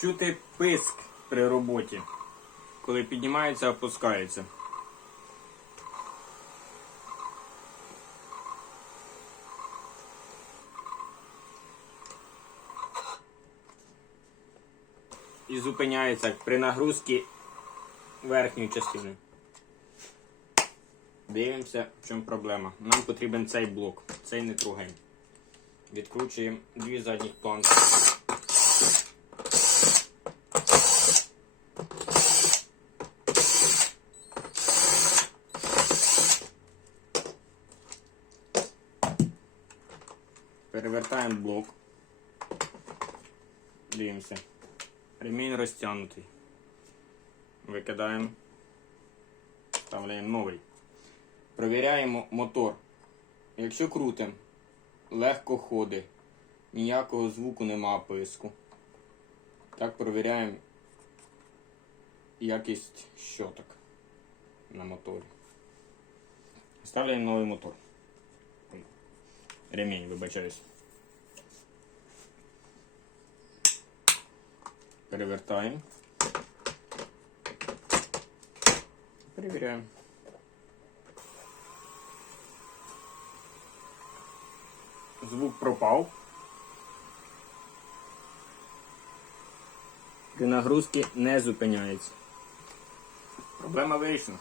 чути писк при роботі, коли піднімається, опускається. І зупиняється при нагрузці верхньої частини. Дивимося, в чому проблема. Нам потрібен цей блок, цей не трогаємо. Відкручуємо дві задніх планки. Перевертаємо блок. Дивимося. Ремінь розтягнутий. Викидаємо. Вставляємо новий. Провіряємо мотор. Якщо крутимо, легко ходить. Ніякого звуку нема писку. Так провіряємо якість щоток на моторі. Вставляємо новий мотор. Ремінь, вибачаюсь. Перевертаємо. Перевіряємо. Звук пропав. При нагрузці не зупиняється. Проблема вирішена.